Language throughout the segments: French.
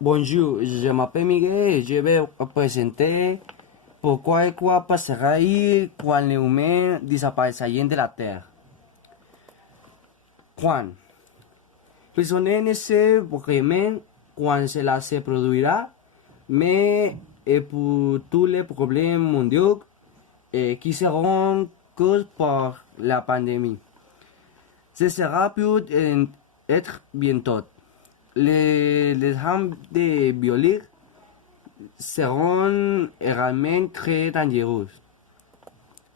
Bonjour, je m'appelle Miguel et je vais vous présenter pourquoi et quoi passerait quand les humains disparaissent de la Terre. Quand? Personne ne sait vraiment quand cela se produira, mais et pour tous les problèmes mondiaux qui seront causés par la pandémie. Ce sera peut être bientôt. Les armes de biologie seront également très dangereuses.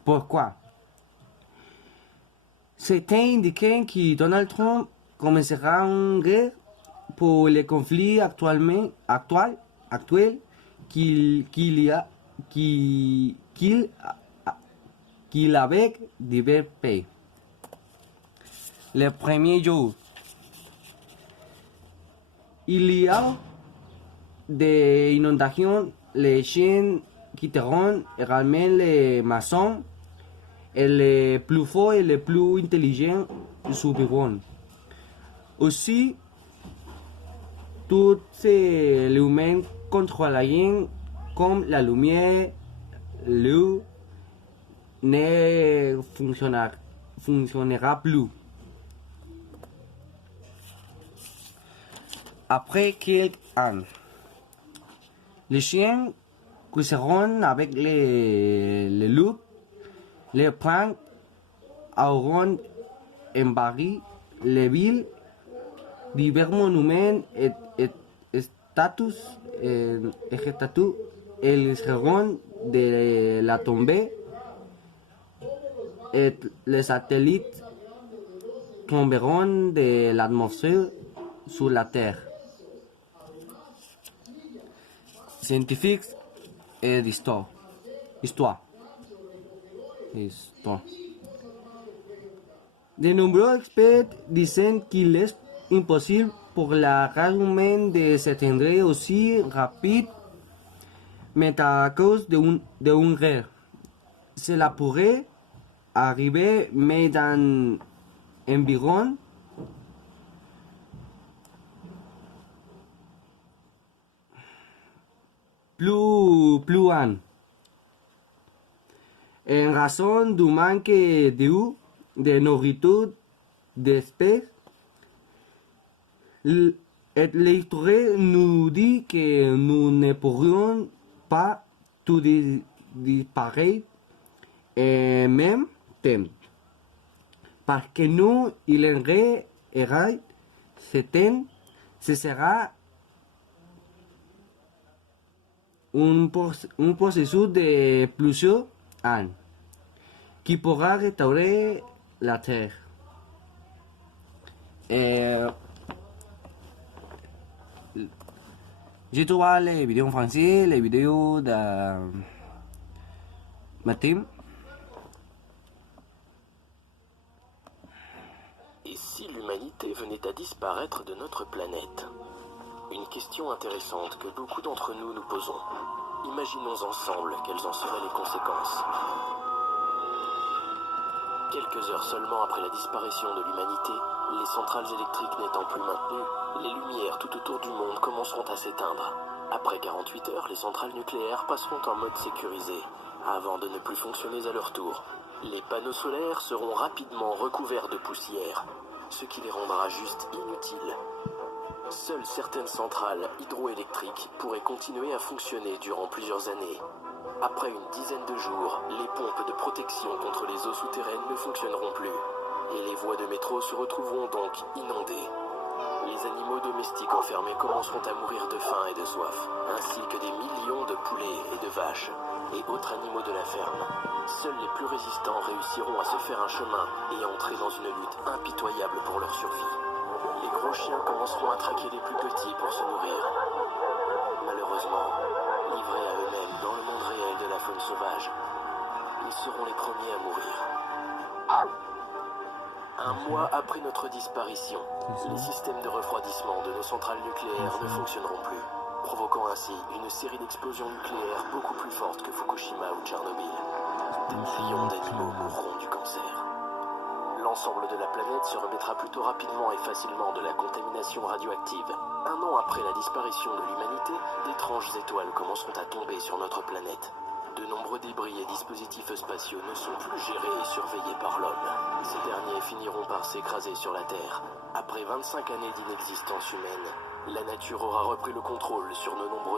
Pourquoi? Certains indiquent que Donald Trump commencera une guerre pour les conflits actuels qu'il avec divers pays. Le premier jour, il y a des inondations, les chiens quitteront également les maçons et les plus forts et les plus intelligents survivront. Aussi, tous les humains contrôlent comme la lumière, l'eau ne fonctionnera plus. Après quelques années, les chiens coucheront avec les loups, les plantes auront envahi les villes, divers monuments et statues seront de la tombée et les satellites tomberont de l'atmosphère sur la Terre. Scientifiques et d'histoire. Histoire. De nombreux experts disent qu'il est impossible pour la race humaine de s'éteindre aussi rapide, mais à cause d'une guerre. Cela pourrait arriver, mais dans environ plus an. En raison du manque d'eau, de nourriture, d'espèces, l'histoire nous dit que nous ne pourrions pas tout disparaître en même temps. Parce que nous, il y aura certain, ce sera un processus de plusieurs années qui pourra restaurer la Terre. J'ai trouvé les vidéos en français, les vidéos de ma team. Et si l'humanité venait à disparaître de notre planète? Une question intéressante que beaucoup d'entre nous nous posons. Imaginons ensemble quelles en seraient les conséquences. Quelques heures seulement après la disparition de l'humanité, les centrales électriques n'étant plus maintenues, les lumières tout autour du monde commenceront à s'éteindre. Après 48 heures, les centrales nucléaires passeront en mode sécurisé, avant de ne plus fonctionner à leur tour. Les panneaux solaires seront rapidement recouverts de poussière, ce qui les rendra juste inutiles. Seules certaines centrales hydroélectriques pourraient continuer à fonctionner durant plusieurs années. Après une dizaine de jours, les pompes de protection contre les eaux souterraines ne fonctionneront plus, et les voies de métro se retrouveront donc inondées. Les animaux domestiques enfermés commenceront à mourir de faim et de soif, ainsi que des millions de poulets et de vaches, et autres animaux de la ferme. Seuls les plus résistants réussiront à se faire un chemin et à entrer dans une lutte impitoyable pour leur survie. Les gros chiens commenceront à traquer les plus petits pour se nourrir. Malheureusement, livrés à eux-mêmes dans le monde réel de la faune sauvage, ils seront les premiers à mourir. Un mois après notre disparition, les systèmes de refroidissement de nos centrales nucléaires ne fonctionneront plus, provoquant ainsi une série d'explosions nucléaires beaucoup plus fortes que Fukushima ou Tchernobyl. Des millions d'animaux mourront du cancer. l'ensemble de la planète se remettra plutôt rapidement et facilement de la contamination radioactive. 1 an après la disparition de l'humanité, d'étranges étoiles commenceront à tomber sur notre planète. De nombreux débris et dispositifs spatiaux ne sont plus gérés et surveillés par l'homme. Ces derniers finiront par s'écraser sur la Terre. Après 25 années d'inexistence humaine, la nature aura repris le contrôle sur nos nombreuses